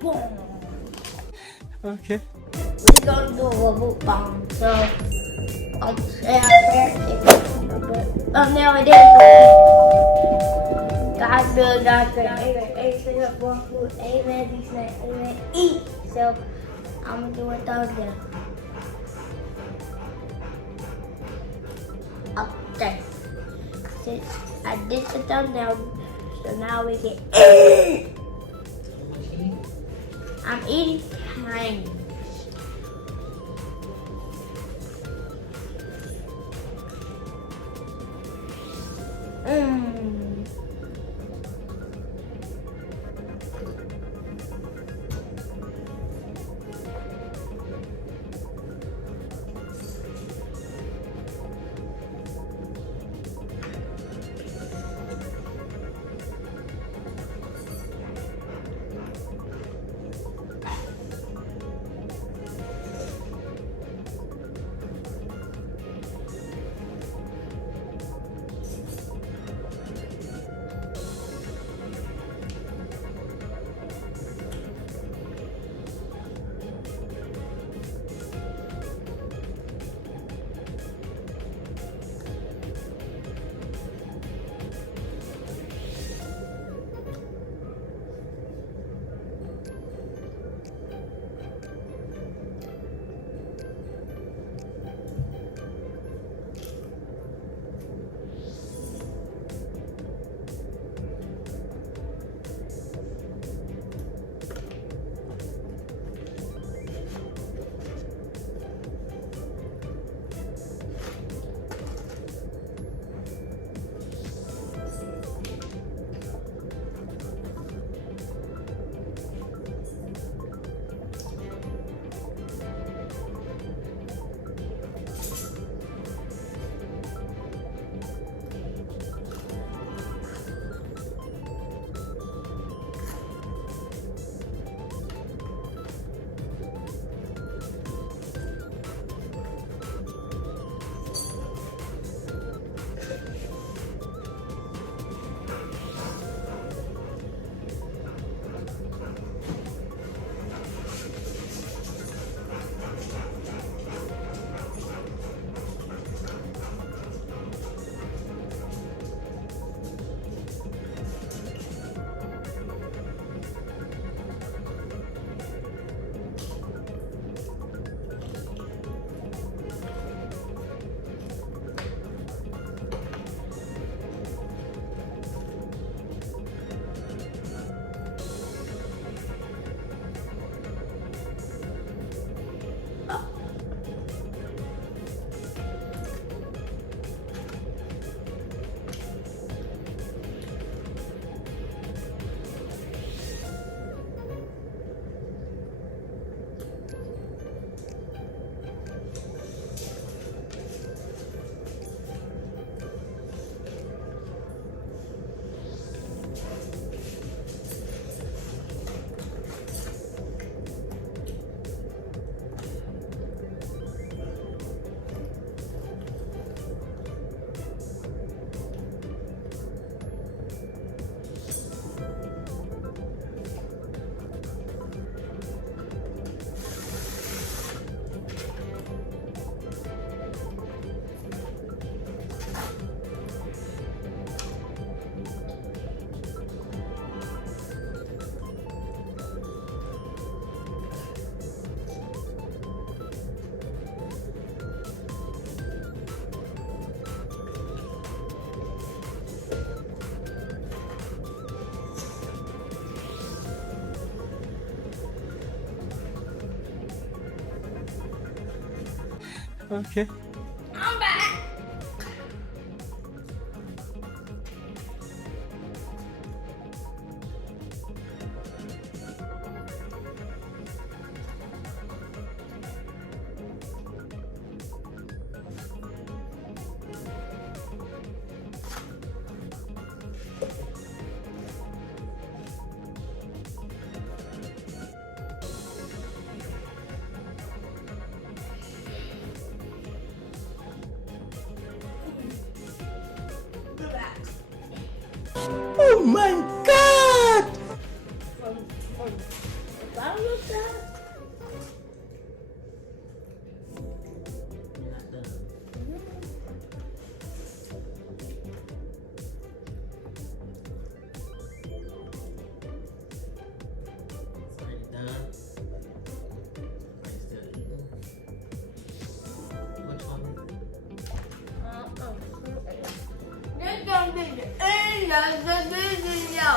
boom. Okay. We're gonna do a mukbang. So, say our prayers. Now it is. God build, God create. Amen. Amen. Born food. Amen. Be snack. Amen. Eat. So, I'm gonna do a thumbs down. Okay. Since I did the thumb down, so now we can eat. I'm eating mine. Okay. I'm back. Oh my God! If I look that. You're not done. It's already done. Are you still eating? Which one is it? This gonna be the end of the video.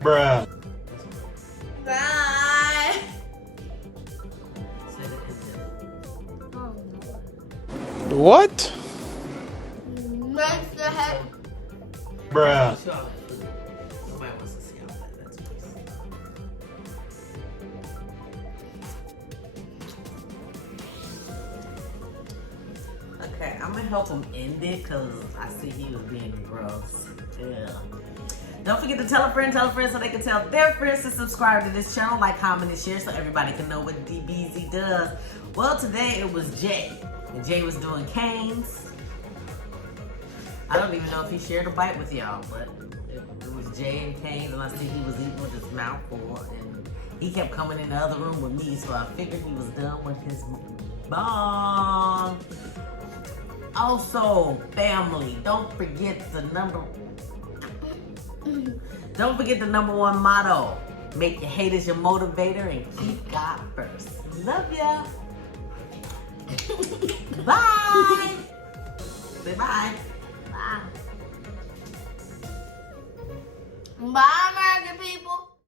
Bruh. This one. Bye. Say the end. Oh no. What? Makes the head. Bruh. Show all that food. Nobody wants to see all that. That's gross. Okay, I'm gonna help him end it because I see he was being gross. Yeah. Don't forget to tell a friend so they can tell their friends to subscribe to this channel, like, comment, and share so everybody can know what Deebeezee does. Well, today it was Jay, and Jay was doing canes. I don't even know if he shared a bite with y'all, but it was Jay and canes, and I see he was eating with his mouth full, and he kept coming in the other room with me, so I figured he was done with his bong. Also, family, don't forget the number one motto. Make your haters your motivator and keep God first. Love ya. Bye. Say bye. Bye. Bye.